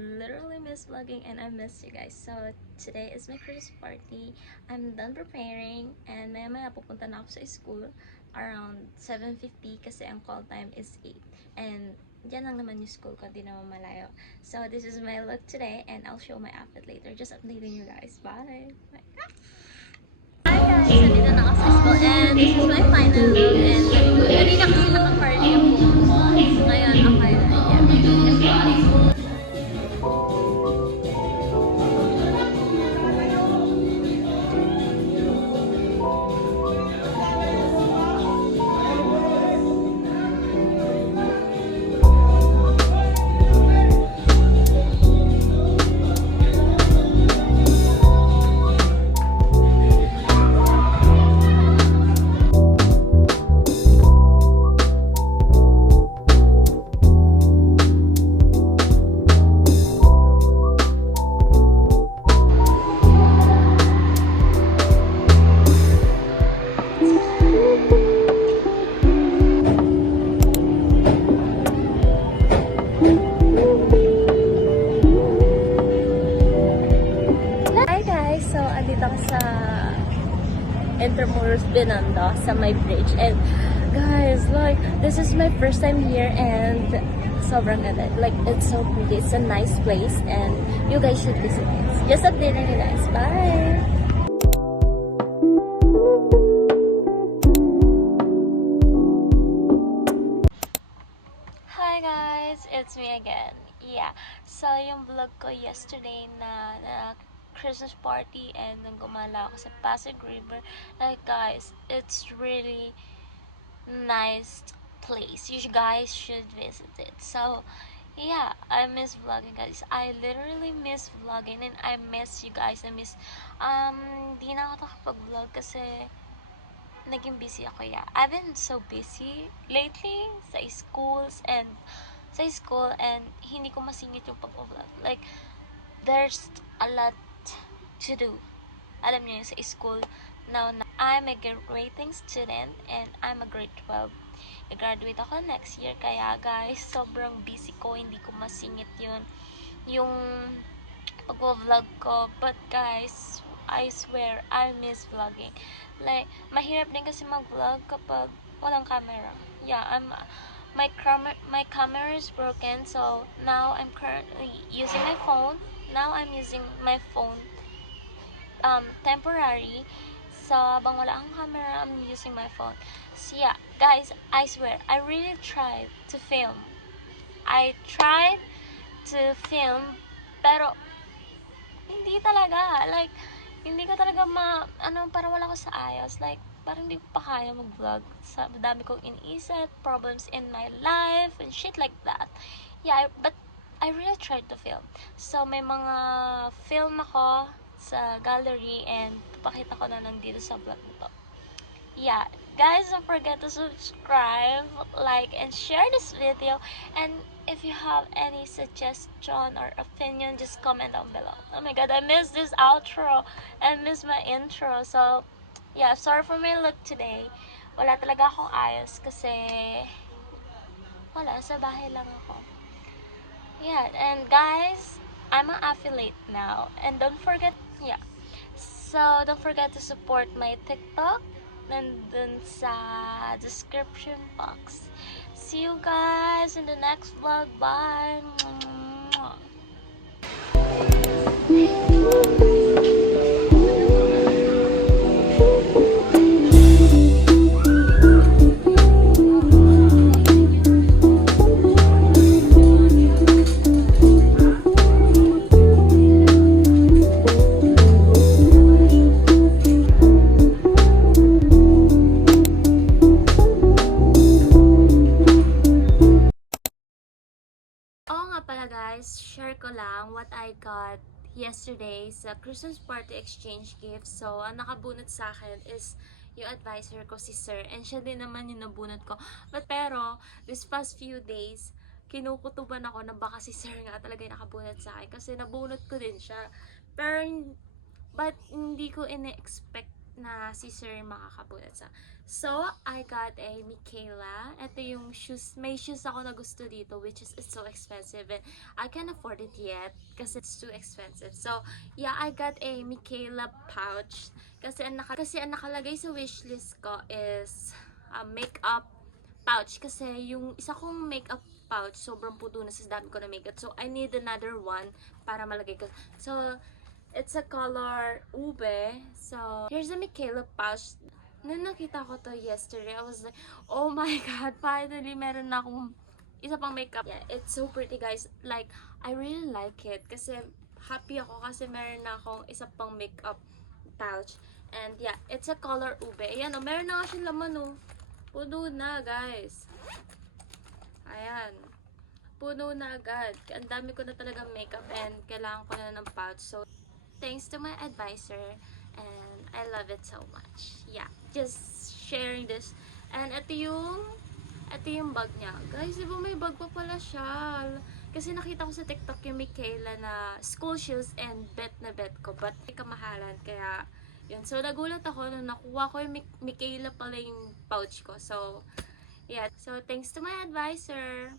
literally miss vlogging and I miss you guys. So today is my Christmas party. I'm done preparing and maya pupunta na ako sa school around 7:50 kasi ang call time is 8. And dyan lang naman yung school ko, di naman malayo. So this is my look today and I'll show my outfit later. Just updating you guys. Bye! Bye. Hi guys! Nandito na ako sa school and this is my final look and kanina kasi naka-party ang buhok ko. Ngayon, okay na. Yeah. Intramuros Binondo sa my bridge and guys, like this is my first time here and sobrang ganda, like it's so pretty, it's a nice place and you guys should visit it. Just updating you guys. Bye. Hi guys, it's me again. Yeah, so yung vlog ko yesterday na Christmas party and nung gumala ako sa Pasig River, like guys, it's really nice place. You guys should visit it. So yeah, I miss vlogging guys. I literally miss vlogging and I miss you guys. I miss di na ako nakapag-vlog kasi naging busy ako. Yeah, I've been so busy lately sa school and hindi ko masingit yung pag-vlog. Like there's a lot to do. Alam niyo sa school now na I'm a graduating student and I'm a grade 12. I-graduate ako next year kaya guys, sobrang busy ko, hindi ko masingit yung pag-vlog ko. But guys, I swear, I miss vlogging. Like, mahirap din kasi mag-vlog kapag walang camera. Yeah, my camera is broken, so now I'm currently using my phone. Now I'm using my phone temporary. So, habang wala akong camera, I'm using my phone. So, yeah, guys, I swear, I really tried to film. I tried to film, pero hindi talaga. Like, hindi ko talaga parang wala ko sa ayos. Like, parang hindi ko pa kaya mag-vlog. Sa dami kong iniisip, problems in my life, and shit like that. Yeah, but I really tried to film. So, may mga film ako sa gallery and papakita ko na lang dito sa vlog nito. Yeah, guys, don't forget to subscribe, like, and share this video. And if you have any suggestion or opinion, just comment down below. Oh my god, I miss this outro and miss my intro. So, yeah, sorry for my look today. Wala talaga akong ayos kasi wala, sa bahay lang ako. Yeah, and guys, I'm an affiliate now. And don't forget, yeah. So, don't forget to support my TikTok. Nandun sa description box. See you guys in the next vlog. Bye! Guys, share ko lang what I got yesterday sa Christmas party exchange gift. So, ang nakabunot sa akin is yung advisor ko, si Sir. And siya din naman yung nabunot ko. But pero, this past few days, kinukutuban ako na baka si Sir nga talaga yung nakabunot sa akin. Kasi nabunot ko din siya. Pero, but hindi ko in-expect na si Sir makakabulat sa. So, I got a Michaela. Ito yung shoes. May shoes ako na gusto dito, which is it's so expensive. And I can't afford it yet kasi it's too expensive. So, yeah, I got a Michaela pouch. Kasi ang nakalagay sa wishlist ko is makeup pouch. Kasi yung isa kong makeup pouch, sobrang puto na sa dami ko na makeup. So, I need another one para malagay ko. So, it's a color ube. So, here's a Michaela pouch. Nung nakita ko to yesterday, I was like, oh my god, finally meron na akong isa pang makeup. Yeah, it's so pretty guys. Like, I really like it. Kasi happy ako kasi meron na akong isa pang makeup pouch. And yeah, it's a color ube. Ayan o, meron na nga siyang laman o. Puno na guys. Ayan. Puno na agad. Ang dami ko na talagang makeup and kailangan ko na ng pouch. So, thanks to my advisor and I love it so much. Yeah, just sharing this. And ito yung bag niya. Guys, di ba may bag pa pala siya? Kasi nakita ko sa TikTok yung Michaela na school shoes and bet na bet ko. But may kamahalan. Kaya, yun. So, nagulat ako nung nakuha ko yung Michaela pala yung pouch ko. So, yeah. So, thanks to my advisor.